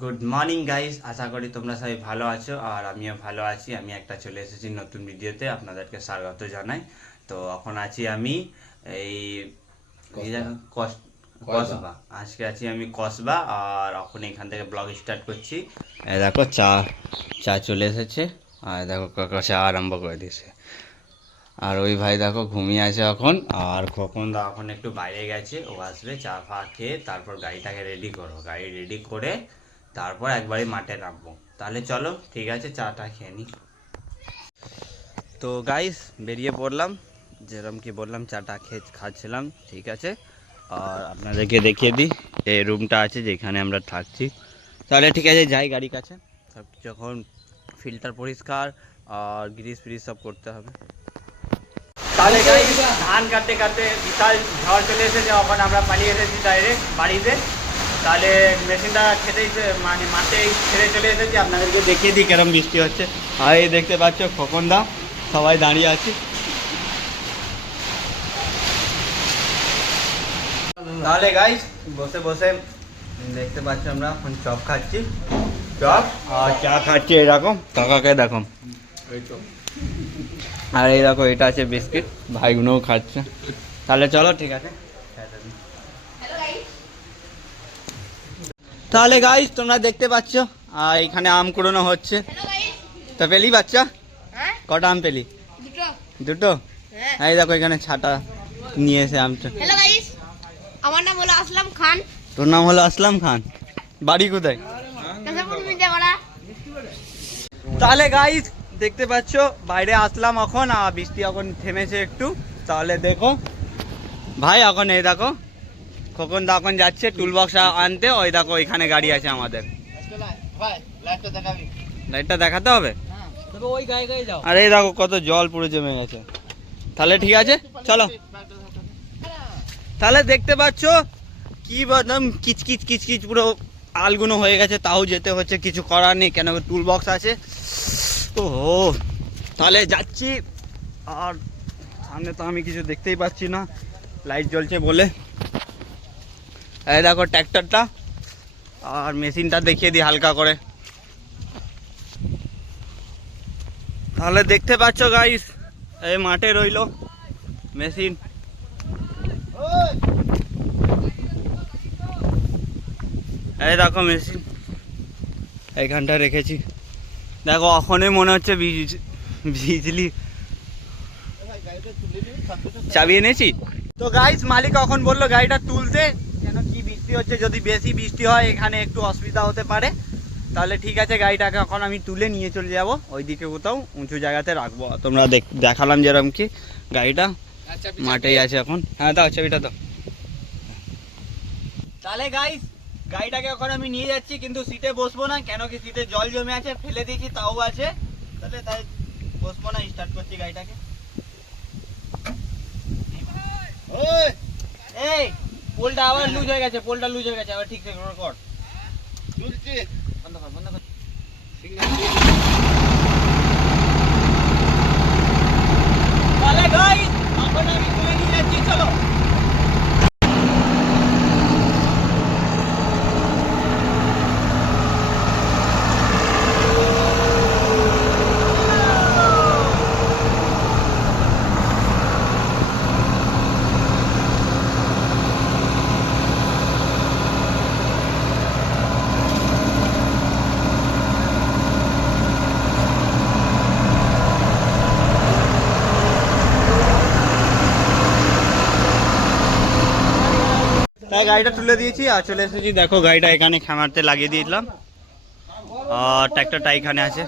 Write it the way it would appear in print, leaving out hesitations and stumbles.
Good morning guys, আশা করি তোমরা সবাই ভালো আছো আর আমিও ভালো আছি। আমি একটা চলে এসেছি নতুন ভিডিওতে, আপনাদেরকে স্বাগত জানাই। তো এখন আছি আমি এই এই জায়গা কসবা। আজকে আছি আমি কসবা আর এখন এখান থেকে ব্লগ স্টার্ট করছি। এই দেখো চা চা চলে এসেছে আর দেখো কাকা চা আরম্ভ করে দিয়েছে। আর ওই ভাই দেখো ঘুমিয়ে আছে এখন, আর খোকন দা এখন একটু বাইরে গেছে, ও আসবে চা ফা খেয়ে তারপর গাড়িটাকে রেডি করো। গাড়ি রেডি করে তারপর একবারই মাঠে নামবো। তাহলে চলো, ঠিক আছে, চাটা খেয়ে নিই। তো গাইস বেরিয়ে পড়লাম, যেরকম কি বললাম চাটা খাচ্ছিলাম, ঠিক আছে। আর আপনাদেরকে দেখিয়ে দিই এই রুমটা আছে যেখানে আমরা থাকছি। তাহলে ঠিক আছে যাই গাড়ির কাছে, সব যখন ফিল্টার পরিষ্কার আর গ্রিস ফ্রিজ সব করতে হবে। তাহলে গাইস ধান কাটতে কাটতে বিশাল ঝড় চলে এসেছে, এখন আমরা পালিয়ে এসেছি ডাইরেক্ট বাড়িতে। তাহলে মেশিনটা খেতেই মানে মাঠে ছেড়ে চলে এসেছি, আপনাদেরকে দেখিয়ে দিই কেরম বৃষ্টি হচ্ছে। আর এই দেখতে পাচ্ছ খোকনদা সবাই দাঁড়িয়ে আছি। তাহলে গাইস বসে বসে দেখতে পাচ্ছ আমরা এখন চপ খাচ্ছি, চপ আর চা খাচ্ছি। এরকম কাকাকে দেখো, আর এই দেখো এটা আছে বিস্কিট, ভাইগুলোও খাচ্ছে। তাহলে চলো ঠিক আছে। তাহলে গাইস তোমরা দেখতে পাচ্ছ আর এখানে আম কুড়ানো হচ্ছে। তা পেলি বাচ্চা? কটা আম পেলি? দুটো। এই দেখো এখানে ছাটা নিয়ে এসে আমটা। হ্যালো গাইস, আমার নাম হলো আসলাম খান। তোর নাম হলো আসলাম খান, বাড়ি কোথায়? কাঁচাপুর মির্জাপাড়া। তাহলে গাইস দেখতে পাচ্ছ বাইরে আসলাম এখন, আর বৃষ্টি এখন থেমেছে একটু। তাহলে দেখো ভাই এখন এই দেখো খোকন দা এখন যাচ্ছে টুল বক্স আনতে। ওই দেখো এখানে গাড়ি আছে আমাদের, লাইটটা দেখাতে হবে। আর এই দেখো কত জল পুরো জমে গেছে। তাহলে ঠিক আছে চলো। তাহলে দেখতে পাচ্ছ কি বললাম, কিচকিচ কিচকিচ পুরো আলগুনো হয়ে গেছে, তাও যেতে হচ্ছে, কিছু করার নেই, কেন টুল বক্স আছে। ও তাহলে যাচ্ছি। আর সামনে তো আমি কিছু দেখতেই পাচ্ছি না, লাইট জ্বলছে বলে। এই দেখো ট্র্যাক্টরটা আর মেশিনটা দেখিয়ে দিই হালকা করে। তাহলে দেখতে পাচ্ছ গাইস এই মাঠে রইলো মেশিন। এই দেখো মেশিন এইখানটা রেখেছি। দেখো এখনই মনে হচ্ছে বিজলি চাবি এনেছি। তো গাইস মালিক এখন বললো গাড়িটা তুলতে, কেন কি বৃষ্টি হচ্ছে, যদি বেশি বৃষ্টি হয় এখানে একটু অসুবিধা হতে পারে। তাহলে ঠিক আছে গাড়িটাকে এখন আমি তুলে নিয়ে চলে যাব ওইদিকে কোথাও উঁচু জায়গাতে রাখবো। তোমরা দেখালাম যেরকম কি গাড়িটা মাঠেই আছে এখন। হ্যাঁ দাও চাবিটা দাও। তাহলে গাইস গাড়িটাকে এখন আমি নিয়ে যাচ্ছি, কিন্তু সিটে বসবো না, কেন কি সিটে জল জমে আছে, ফেলে দিয়েছি তাও আছে। তাই বসবো না, স্টার্ট করছি গাড়িটাকে। এই পোলটা আবার লুজ হয়ে গেছে, পোলটা লুজ হয়ে গেছে, আবার ঠিক করে কর। বন্ধ কর বন্ধ কর। তাহলে গাইস এখন আমি তুলে নিয়ে যাচ্ছি, চলো। তাই গাড়িটা তুলে দিয়েছি আর চলে এসেছি। দেখো গাড়িটা এখানে খামারতে লাগিয়ে দিয়েছিলাম আর ট্র্যাক্টরটা এখানে আছে।